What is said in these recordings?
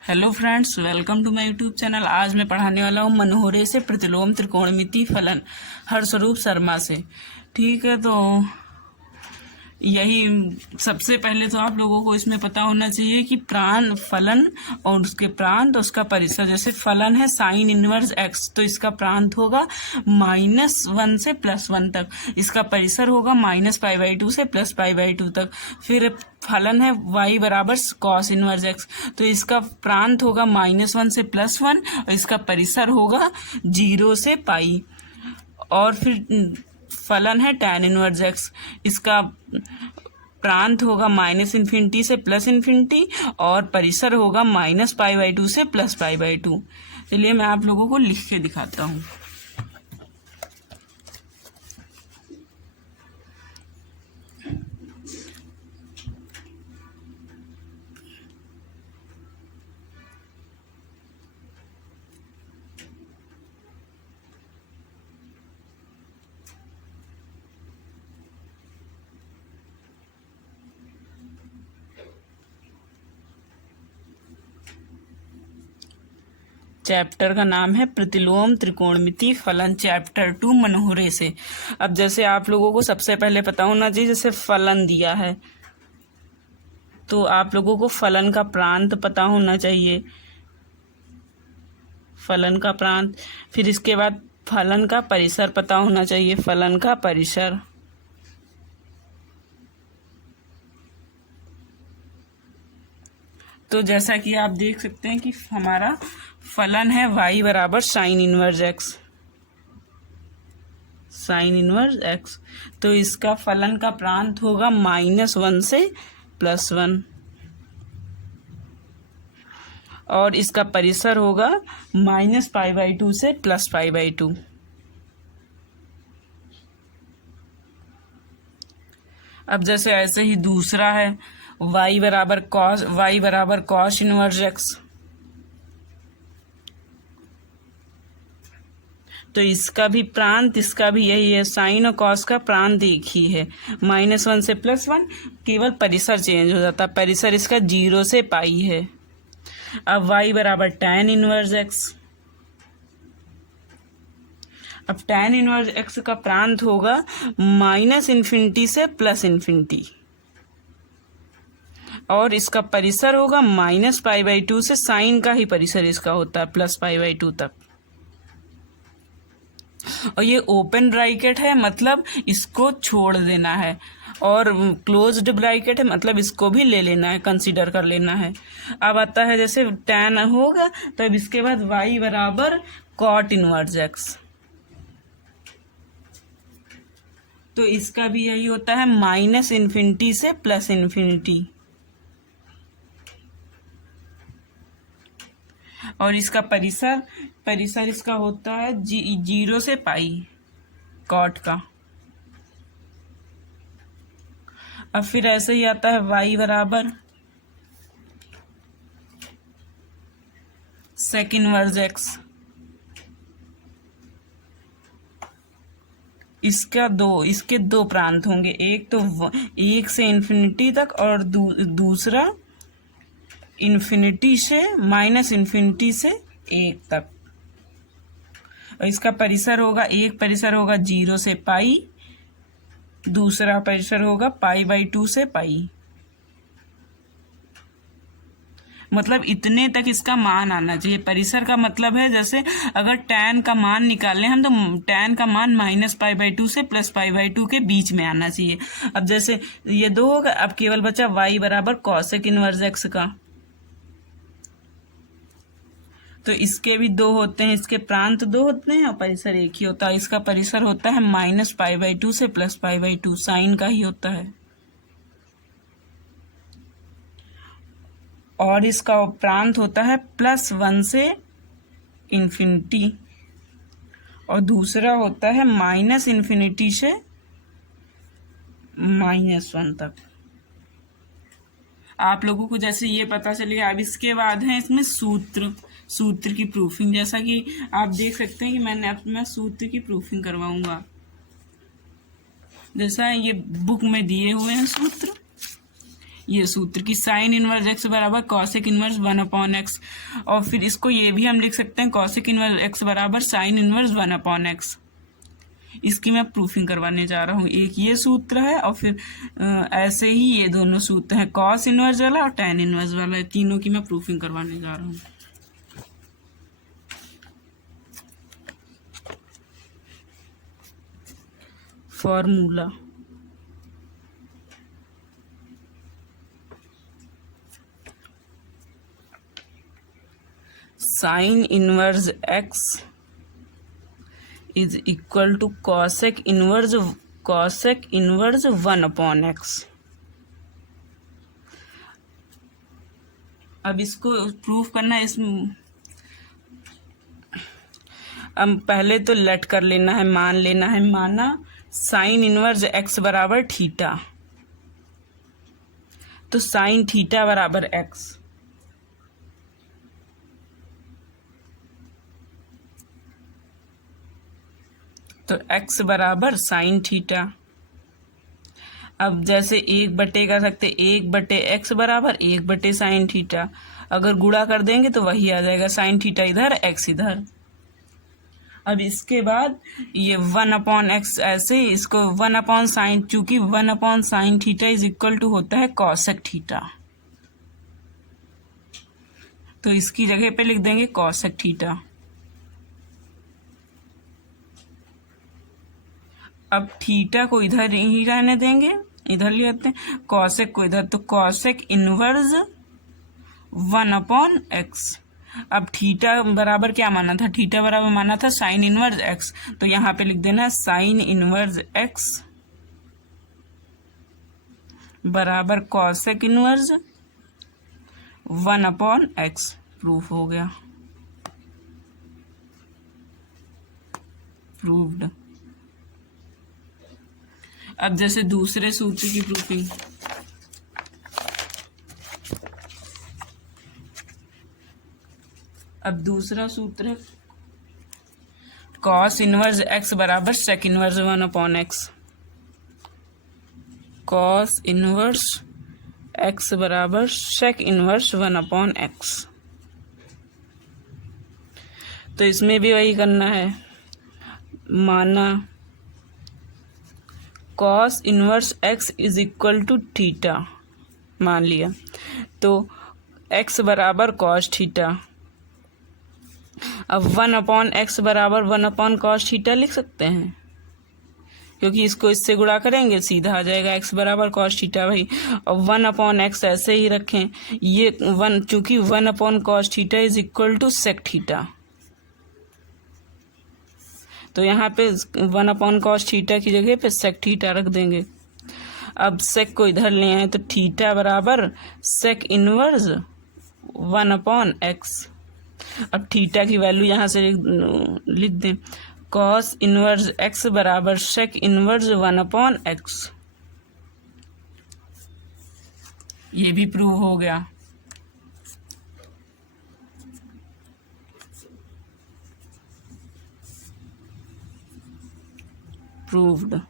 Hello friends, welcome to my YouTube channel. आज मैं पढ़ाने वाला हूँ मनोहरे से प्रतिलोम त्रिकोणमिति फलन हरस्वरूप शर्मा से। ठीक है, तो यही सबसे पहले तो आप लोगों को इसमें पता होना चाहिए कि प्राण फलन और उसके प्रांत और उसका परिसर। जैसे फलन है साइन इनवर्स एक्स, तो इसका प्रांत होगा -1 से +1 तक, इसका परिसर होगा -π/2 से +π/2 तक। फिर फलन है y बराबर कॉस इनवर्स एक्स, तो इसका प्रांत होगा -1 से +1 और इसका परिसर होगा 0 से पाई। और फिर फलन है tan इनवर्स एक्स, इसका प्रांत होगा -∞ से +∞ और परिसर होगा -π/2 से +π/2। चलिए मैं आप लोगों को लिख के दिखाता हूँ। चैप्टर का नाम है प्रतिलोम त्रिकोणमिति फलन, चैप्टर 2 मनोहरे से। अब जैसे आप लोगों को सबसे पहले पता होना चाहिए, जैसे फलन दिया है तो आप लोगों को फलन का प्रांत पता होना चाहिए, फलन का प्रांत। फिर इसके बाद फलन का परिसर पता होना चाहिए, फलन का परिसर। तो जैसा कि आप देख सकते हैं कि हमारा फलन है y बराबर sine inverse x, sign inverse x, तो इसका फलन का प्रांत होगा -1 से +1 और इसका परिसर होगा -π/2 से +π/2। अब जैसे ऐसे ही दूसरा है y बराबर कॉस इनवर्स एक्स, तो इसका भी प्रांत, इसका भी यही है, साइन और कॉस का प्रांत एक ही है, -1 से +1, केवल परिसर चेंज हो जाता है। परिसर इसका 0 से पाई है। अब y बराबर tan इनवर्स एक्स, अब tan इनवर्स एक्स का प्रांत होगा -∞ से +∞ और इसका परिसर होगा -π/2 से, साइन का ही परिसर इसका होता है +π/2 तक। और ये ओपन ब्रैकेट है, मतलब इसको छोड़ देना है, और क्लोज्ड ब्रैकेट है, मतलब इसको भी ले लेना है, कंसीडर कर लेना है। अब आता है जैसे tan होगा, तो अब इसके बाद y बराबर कॉट इनवर्स एक्स, तो इसका भी यही होता है -∞ से +∞, और इसका परिसर इसका होता है 0 से पाई कॉट का। अब फिर ऐसे ही आता है y बराबर सेक इनवर्स एक्स, इसके दो प्रांत होंगे, एक तो 1 से ∞ तक और दूसरा ∞ से -∞ से 1 तक। और इसका परिसर होगा, एक परिसर होगा 0 से पाई, दूसरा परिसर होगा π/2 से पाई। मतलब इतने तक इसका मान आना चाहिए। परिसर का मतलब है, जैसे अगर tan का मान निकालने हम, तो tan का मान -π/2 से +π/2 के बीच में आना चाहिए। अब जैसे ये 2 होगा, अब केवल बचा y बराबर कॉसेक इनवर्स एक्स का, तो इसके भी 2 होते हैं, इसके प्रांत 2 होते हैं और परिसर एक ही होता है। इसका परिसर होता है -π/2 से +π/2, साइन का ही होता है, और इसका प्रांत होता है +1 से ∞, और दूसरा होता है -∞ से -1 तक। आप लोगों को जैसे ये पता चलेगा। अब इसके बाद है इसमें सूत्र की प्रूफिंग। जैसा कि आप देख सकते हैं कि मैं सूत्र की प्रूफिंग करवाऊंगा। जैसा ये बुक में दिए हुए हैं सूत्र, ये सूत्र की साइन इनवर्स एक्स बराबर कॉसेक इनवर्स 1/x, और फिर इसको ये भी हम लिख सकते हैं कॉसेक इनवर्स एक्स बराबर साइन इनवर्स 1/x। इसकी मैं प्रूफिंग करवाने जा रहा हूँ। एक ये सूत्र है और फिर ऐसे ही ये दोनों सूत्र हैं, कॉस इनवर्स वाला और टैन इनवर्स वाला, तीनों की मैं प्रूफिंग करवाने जा रहा हूँ। Formula sine inverse x is equal to cosec inverse 1/x। अब इसको प्रूफ करना है। अब पहले तो लेट कर लेना है, मान लेना है। माना साइन इनवर्स एक्स बराबर थीटा, तो साइन थीटा बराबर एक्स, तो x बराबर साइन थीटा। अब जैसे 1/, कर सकते 1/x बराबर 1/साइन थीटा, अगर गुणा कर देंगे तो वही आ जाएगा, साइन थीटा इधर x इधर। अब इसके बाद ये 1/x, ऐसे इसको 1/साइन, चूंकि 1/साइन थीटा इज इक्वल टू होता है कॉसेक थीटा, तो इसकी जगह पे लिख देंगे कॉसेक थीटा। अब थीटा को इधर ही रहने देंगे, इधर ले आते हैं, कॉसेक को इधर, तो कॉसेक इनवर्स 1/x। अब थीटा बराबर क्या माना था, थीटा बराबर माना था साइन इनवर्स x, तो यहाँ पे लिख देना है साइन इनवर्स x बराबर कॉसेक इनवर्स 1/x। प्रूफ हो गया, प्रूव्ड। अब जैसे दूसरे सूत्र की प्रूफिंग, अब दूसरा सूत्र है कॉस इनवर्स एक्स बराबर sec inverse 1/x। Cos inverse x बराबर सेक इनवर्स 1/x। तो इसमें भी वही करना है, माना cos inverse x is equal to theta मान लिया, तो एक्स बराबर कॉस थीटा। अब 1/x बराबर 1/cos थीटा लिख सकते हैं, क्योंकि इसको इससे गुणा करेंगे सीधा आ जाएगा x बराबर cos थीटा भाई। और 1/x ऐसे ही रखें, ये 1, चूंकि 1/cos theta is equal to sec theta, तो यहाँ पे 1/cos थीटा की जगह पे सेक थीटा रख देंगे। अब सेक को इधर ले आए, तो थीटा बराबर सेक इनवर्स 1/x। अब थीटा की वैल्यू यहाँ से लिख दें, कॉस इनवर्स एक्स बराबर सेक इनवर्स 1/x। ये भी प्रूव हो गया। प्रूव्ड।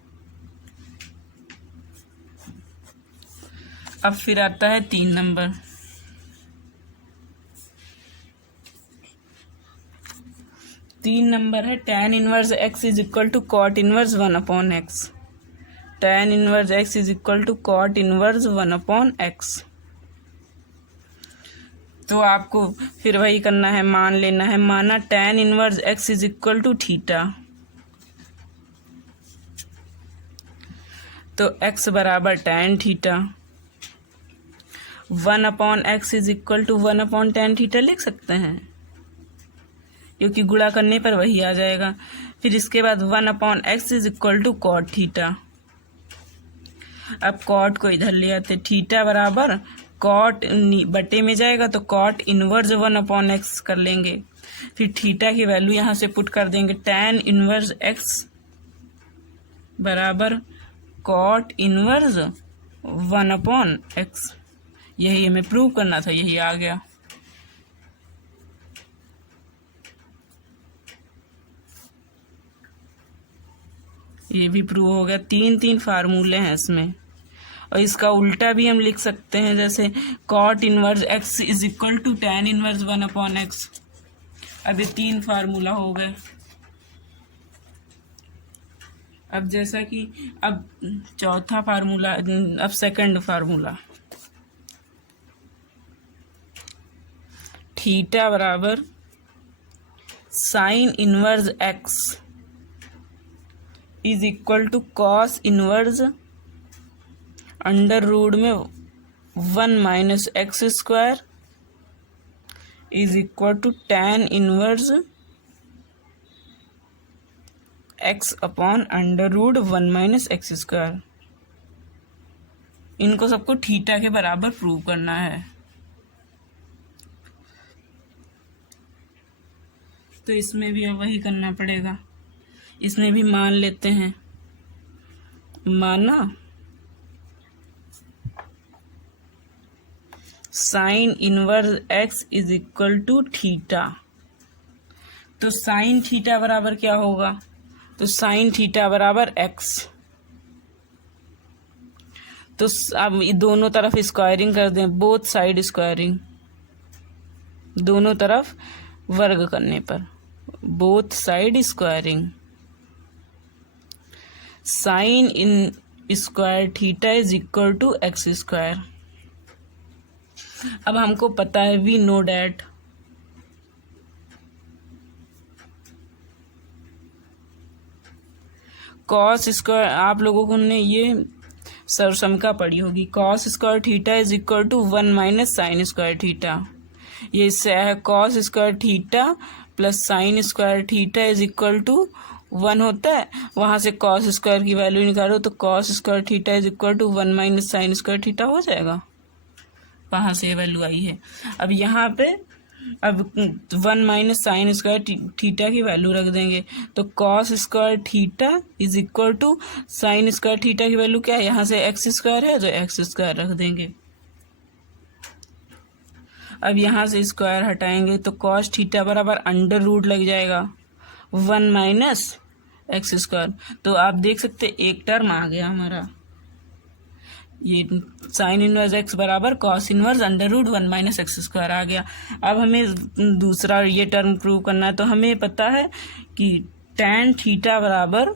अब फिर आता है 3 नंबर। तीन नंबर है tan inverse x is equal to cot inverse 1/x। tan inverse x is equal to cot inverse 1/x। तो आपको फिर वही करना है, मान लेना है। माना tan inverse x is equal to theta, तो x बराबर tan theta. 1/x is equal to 1/tan theta लिख सकते हैं, क्योंकि गुणा करने पर वही आ जाएगा। फिर इसके बाद 1/x is equal to cot theta. अब कॉट को इधर ले आते, थीटा बराबर कॉट बटे में जाएगा तो कॉट इनवर्स 1/x कर लेंगे। फिर थीटा की वैल्यू यहाँ से पुट कर देंगे, tan इनवर्स x बराबर कॉट इनवर्स 1/x। यही हमें प्रूव करना था, यही आ गया। ये भी प्रूव हो गया। 3 फार्मूले हैं इसमें, और इसका उल्टा भी हम लिख सकते हैं, जैसे cot inverse x is equal to tan inverse 1/x। अब ये 3 फार्मूला हो गए। अब जैसा कि अब चौथा फार्मूला, अब सेकंड फार्मूला, थीटा बराबर sine inverse x is equal to cos inverse under root में 1 minus x square is equal to tan inverse x upon under root 1 minus x square. इनको सबको थीटा के बराबर प्रूव करना है। तो इसमें भी अब वही करना पड़ेगा। इसमें भी मान लेते हैं, माना sine inverse x is equal to theta. तो साइन थीटा बराबर क्या होगा? तो साइन थीटा बराबर एक्स। तो अब दोनों तरफ स्क्वायरिंग कर दें, बोथ साइड स्क्वायरिंग, दोनों तरफ वर्ग करने पर, both side squaring, sine in square theta is equal to x square. अब हमको पता है, we know that cos square, आप लोगों को ने ये सर्वसमता पढ़ी होगी, cos square theta is equal to 1 minus sine square theta. ये इससे है cos square theta plus sine square theta is equal to 1 होता है। वहां से कॉस स्क्वायर की वैल्यू निकालो तो cos square theta is equal to 1 minus sine square theta हो जाएगा। वहां से वैल्यू आई है। अब यहाँ पे अब 1 माइनस साइन स्क्वायर थीटा की वैल्यू रख देंगे, तो cos square theta is equal to sine square theta की वैल्यू क्या है? यहाँ से एक्स स्क्वायर है तो एक्स स्क्वायर रख देंगे। अब यहाँ से स्क्वायर हटाएंगे तो कॉस थीटा बराबर अंडर रूट लग जाएगा 1 माइनस एक्स स्क्वायर। तो आप देख सकते एक टर्म आ गया हमारा, ये साइन इनवर्स एक्स बराबर cos inverse under root 1 minus x square आ गया। अब हमें दूसरा ये टर्म प्रूव करना है, तो हमें पता है कि tan थीटा बराबर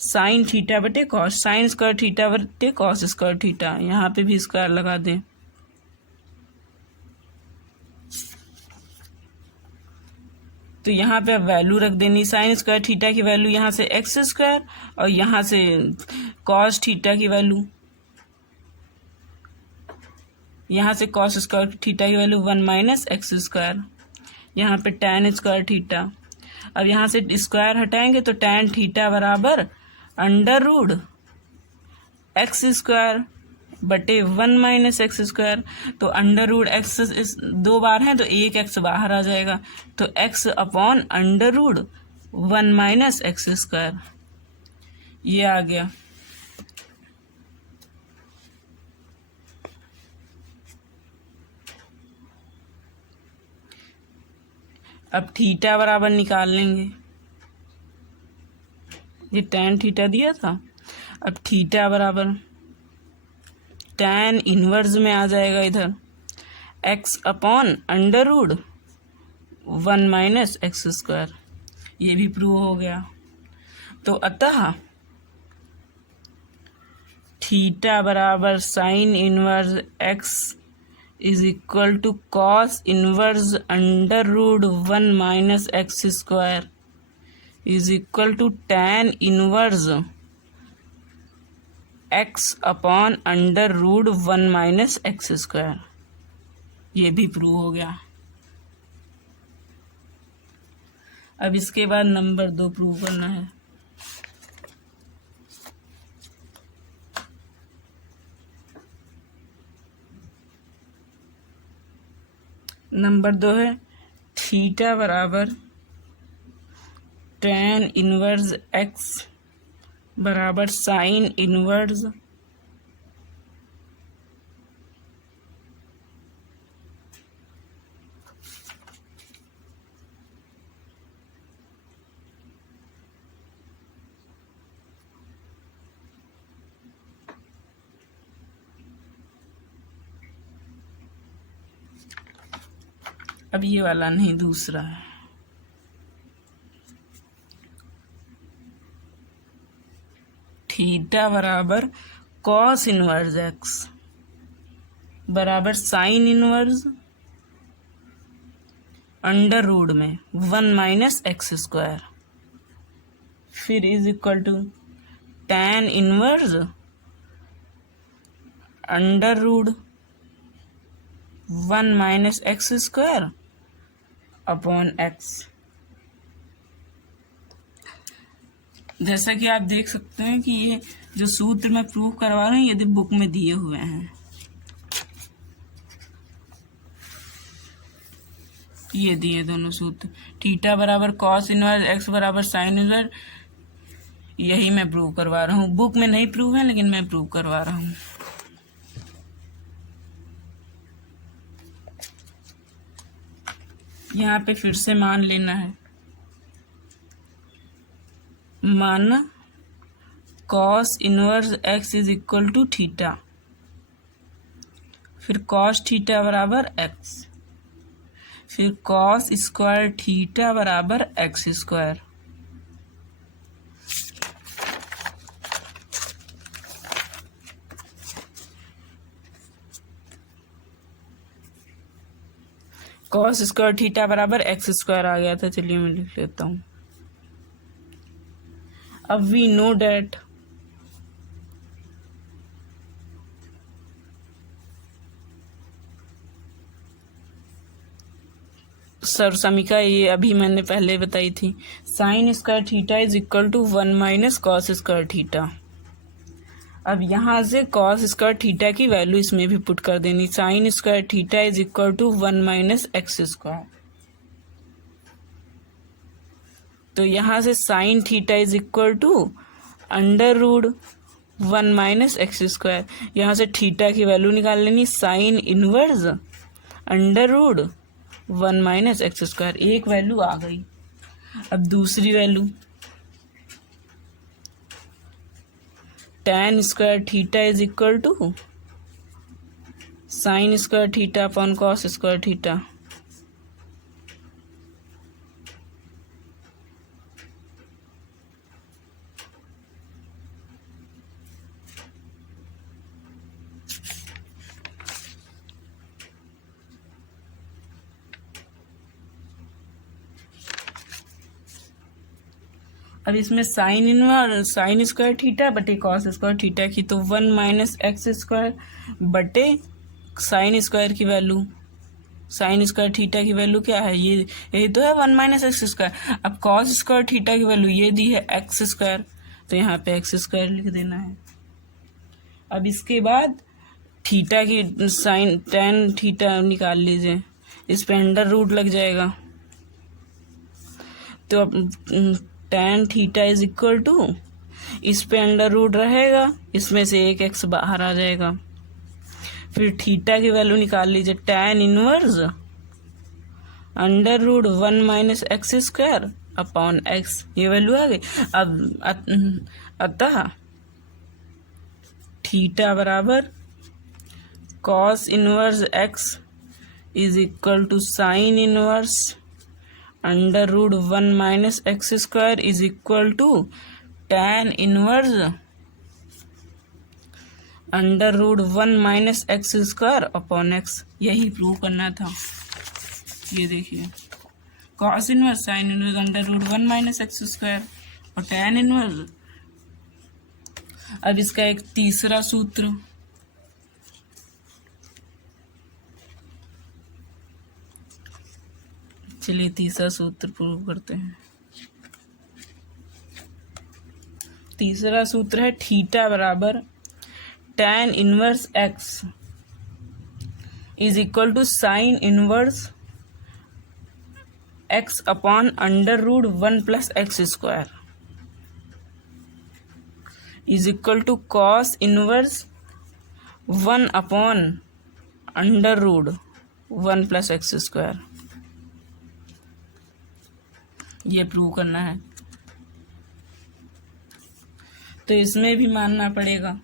साइन थीटा बटे कॉस, साइन स्क्वायर थीटा बटे कॉस स्क्वायर थीटा। यहाँ पे भी स्क्वायर लगा दें, तो यहाँ पे अब वैल्यू रख देनी, साइन स्क्वायर थीटा की वैल्यू यहाँ से एक्स स्क्वायर और यहाँ से कॉस थीटा की वैल्यू, यहाँ से कॉस स्क्वायर थीटा की वैल्यू 1 माइनस एक्स स्क्वायर, यहाँ पे tan स्क्वायर थीटा। अब यहाँ से स्क्वायर हटाएंगे तो tan थीटा बराबर अंडर रूट एक्स स्क्वायर बटे 1 माइनस एक्स स्क्वायर। तो अंडर रूट एक्स दो बार है तो एक एक्स बाहर आ जाएगा, तो x upon under root 1 minus x square, ये आ गया। अब थीटा बराबर निकाल लेंगे, ये tan थीटा दिया था। अब थीटा बराबर tan इनवर्स में आ जाएगा इधर x upon under root 1 minus x square, ये भी प्रूव हो गया। तो अतः थीटा बराबर sine inverse x is equal to cos inverse under root 1 minus x square is equal to tan inverse x upon under root 1 minus x square, ये भी prove हो गया। अब इसके बाद नंबर 2 प्रूव करना है। नंबर 2 है थीटा बराबर tan इनवर्स x बराबर साइन इनवर्स अब ये वाला नहीं, दूसरा है। थीटा बराबर कॉस इनवर्स एक्स बराबर साइन इनवर्स अंडर रूट में 1 माइनस एक्स स्क्वायर, फिर is equal to tan inverse under root 1 minus x square upon x. जैसा कि आप देख सकते हैं कि ये जो सूत्र मैं प्रूव करवा रहा हूँ यदि बुक में दिए हुए हैं, ये दिए दोनों सूत्र, थीटा बराबर कॉस इनवर्स एक्स बराबर साइन इनवर्स, यही मैं प्रूव करवा रहा हूँ। बुक में नहीं प्रूव है लेकिन मैं प्रूव करवा रहा हूँ। यहाँ पे फिर से मान लेना है, मान cos inverse x is equal to theta, फिर कॉस थीटा बराबर एक्स, फिर कॉस स्क्वायर थीटा बराबर x square. Cos square theta बराबर एक्स स्क्वायर आ गया था, चलिए मैं लिख लेता हूँ। अब वी नो डेट समीका ये अभी मैंने पहले बताई थी, sine square theta is equal to 1 minus cos square theta. अब यहाँ से कॉस स्क्वायर थीटा की वैल्यू इसमें भी पुट कर देनी, sine square theta is equal to 1 minus x square. तो यहाँ से sine theta is equal to under root 1 minus x square, यहाँ से थीटा की वैल्यू निकाल लेनी, sine inverse under root 1 minus x square, एक वैल्यू आ गई। अब दूसरी value tan square theta is equal to sine square theta upon cos square theta. अब इसमें sine inverse sine square theta बटे कॉस स्क्वायर थीटा की, तो 1 माइनस एक्स स्क्वायर बटे साइन स्क्वायर की वैल्यू, साइन स्क्वायर थीटा की value क्या है, ये तो है 1 माइनस एक्स स्क्वायर। अब कॉस स्क्वायर थीटा की वैल्यू ये दी है एक्स स्क्वायर, तो यहाँ पे एक्स स्क्वायर लिख देना है। अब इसके बाद थीटा की साइन tan थीटा निकाल लीजिए, इस पे अंडर रूट लग जाएगा, तो अब tan theta is equal to, इस पे अंडर रूट रहेगा, इसमें से एक एक्स बाहर आ जाएगा, फिर थीटा की वैल्यू निकाल लीजिए, tan inverse under root 1 minus x square upon x, ये वैल्यू आ गई। अब अतः थीटा बराबर cos inverse x is equal to sine inverse under root 1 minus x square is equal to tan inverse under root 1 minus x square upon x. यही prove करना था। ये देखिए, cos inverse sine inverse under root 1 minus x square और tan inverse. अब इसका एक तीसरा सूत्र, चलिए तीसरा सूत्र प्रूव करते हैं। तीसरा सूत्र है थीटा बराबर tan inverse x is equal to sine inverse x upon under root 1 plus x square is equal to cos inverse 1 upon under root 1 plus x square. ये प्रूव करना है, तो इसमें भी मानना पड़ेगा,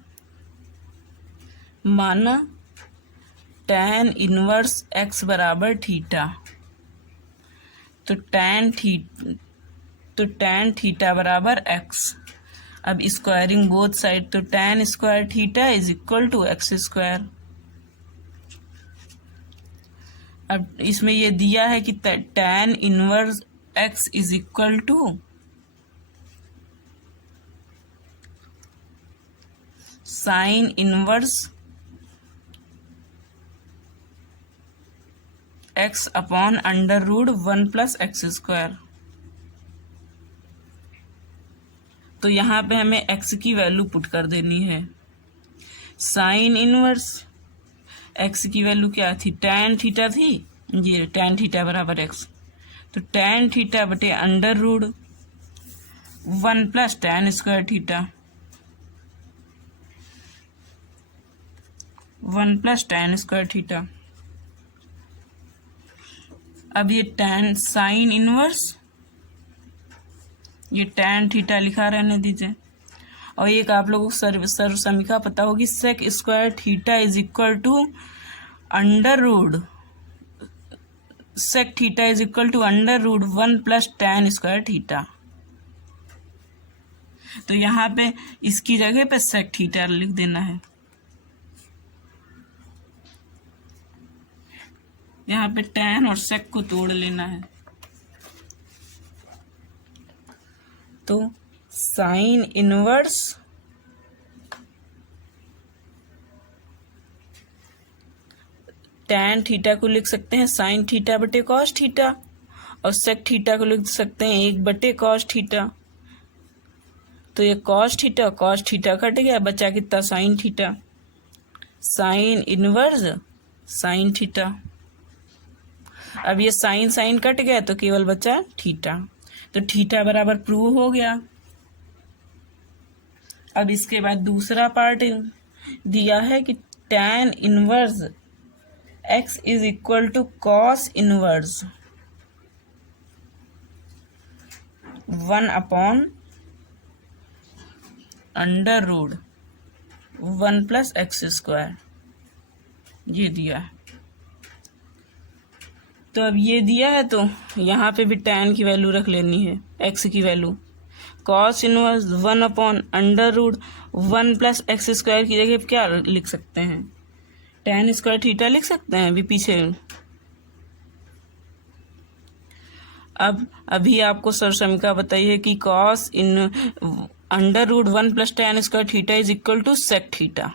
माना tan इनवर्स एक्स बराबर थीटा, तो tan थीटा बराबर x। अब स्क्वायरिंग बोथ साइड, तो tan square theta is equal to x square. अब इसमें ये दिया है कि tan inverse x is equal to sine inverse x upon under root 1 plus x square. तो यहाँ पे हमें x की वैल्यू पुट कर देनी है। साइन इनवर्स x की वैल्यू क्या थी, tan थीटा थी, ये tan थीटा बराबर x। तो tan थीटा बटे under root 1 plus tan square theta, 1 plus tan square theta. अब ये tan साइन इनवर्स, ये tan थीटा लिखा रहने दीजिए। और एक आप लोगों को सर्व समीका पता होगी, sec square theta is equal to under root, sec theta is equal to under root 1 plus tan square theta. तो यहाँ पे इसकी जगह पे सेक थीटा लिख देना है। यहाँ पे tan और सेक को तोड़ लेना है। तो साइन इनवर्स tan थीटा को लिख सकते हैं साइन थीटा बटे कॉस थीटा, और सेक थीटा को लिख सकते हैं 1 बटे कॉस थीटा। तो ये कॉस थीटा कट गया, बचा कितना, sign theta. Sine inverse sine theta. अब ये साइन कट गया तो केवल बचा थीटा। तो थीटा बराबर प्रूव हो गया। अब इसके बाद दूसरा पार्ट दिया है कि tan inverse x is equal to cos inverse 1 upon under root 1 plus x square, ये दिया है। तो अब ये दिया है तो यहाँ पे भी tan की वैल्यू रख लेनी है, x की value. Cos inverse 1 upon under root 1 plus x square की जगह क्या लिख सकते हैं, tan स्क्वायर थीटा लिख सकते हैं अभी पीछे। अब अभी आपको सर समीका बताइए कि cos in under root 1 plus tan square theta is equal to sec theta,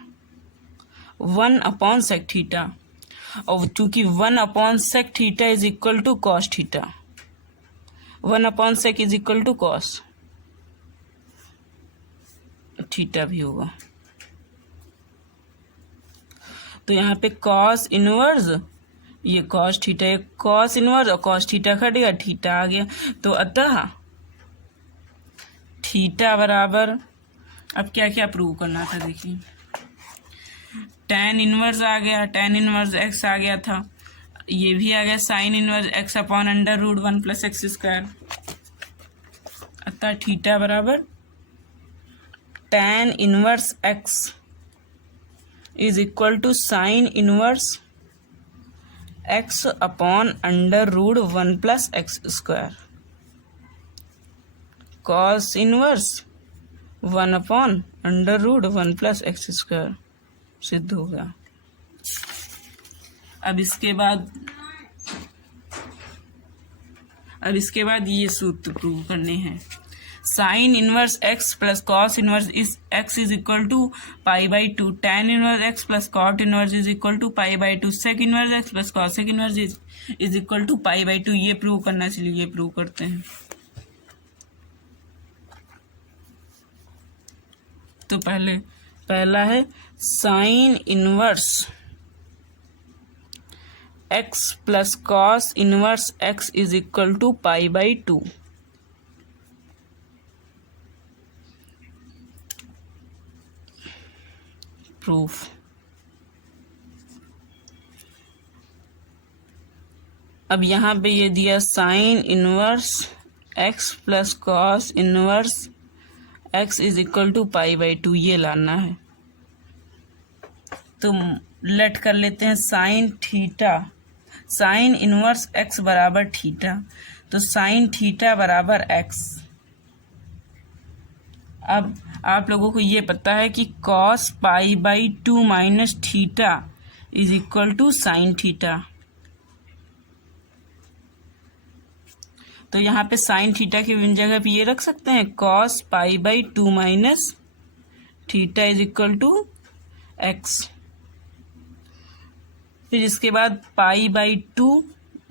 1 upon sec theta. और चूंकि 1 upon sec theta is equal to cos theta, 1 upon sec is equal to cos theta भी होगा। तो यहाँ पे cos inverse, ये cos theta, ये cos inverse और कॉस थीटा कट गया, थीटा आ गया। तो अतः थीटा बराबर, अब क्या क्या प्रूव करना था देखिए, tan इनवर्स आ गया, tan इनवर्स x आ गया था, ये भी आ गया sine inverse x upon under root 1 plus x square. अतः थीटा बराबर tan inverse x is equal to sine inverse x upon under root 1 plus x square, cos inverse 1 upon under root 1 plus x square सिद्ध हो गया। अब इसके बाद ये सूत्र प्रूव करने हैं। Sine inverse x plus cos inverse is x is equal to pi by 2, tan inverse x plus cot inverse is equal to pi by 2, sec inverse x plus cosec inverse is equal to pi by 2। ये prove करना, चलिए ये prove करते हैं। तो पहला है sine inverse x plus cos inverse x is equal to pi by 2। Proof. अब यहाँ पे ये दिया sine inverse x plus cos inverse x is equal to pi by 2, ये लाना है। तो लेट कर लेते हैं sine theta, sine inverse x बराबर थीटा, तो साइन थीटा बराबर एक्स। अब आप लोगों को ये पता है कि cos pi by 2 minus theta is equal to sine theta, तो यहाँ पे साइन थीटा की जगह पे ये रख सकते हैं cos pi by 2 minus theta is equal to x. फिर इसके बाद pi by 2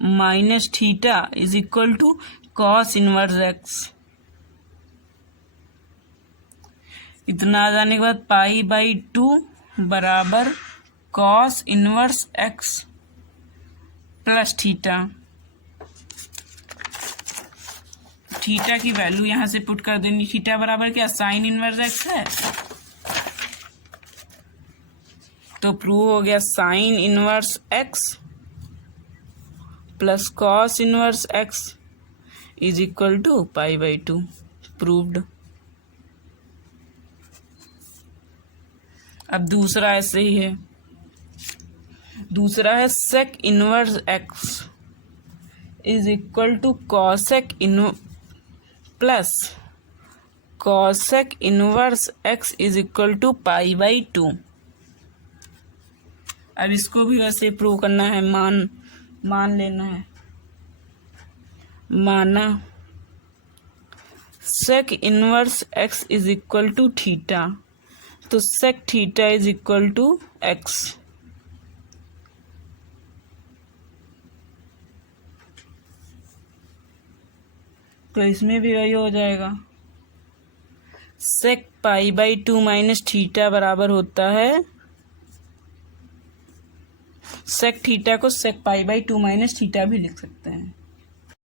minus theta is equal to cos inverse x. इतना आ जाने के बाद पाई बाई 2 बराबर cos inverse x plus theta. Theta की वैल्यू यहाँ से पुट कर देनी, थीटा बराबर क्या साइन इनवर्स एक्स है, तो प्रूव हो गया sine inverse x plus cos inverse x is equal to pi by 2, proved. अब दूसरा ऐसे ही है, दूसरा है sec inverse x is equal to cosec plus cosec inverse x is equal to pi by 2। अब इसको भी वैसे प्रूव करना है, मान लेना है, माना sec inverse x is equal to theta, तो sec theta is equal to x. तो इसमें भी वही हो जाएगा, sec pi by 2 minus theta बराबर होता है, सेक थीटा को sec pi by 2 minus theta भी लिख सकते हैं।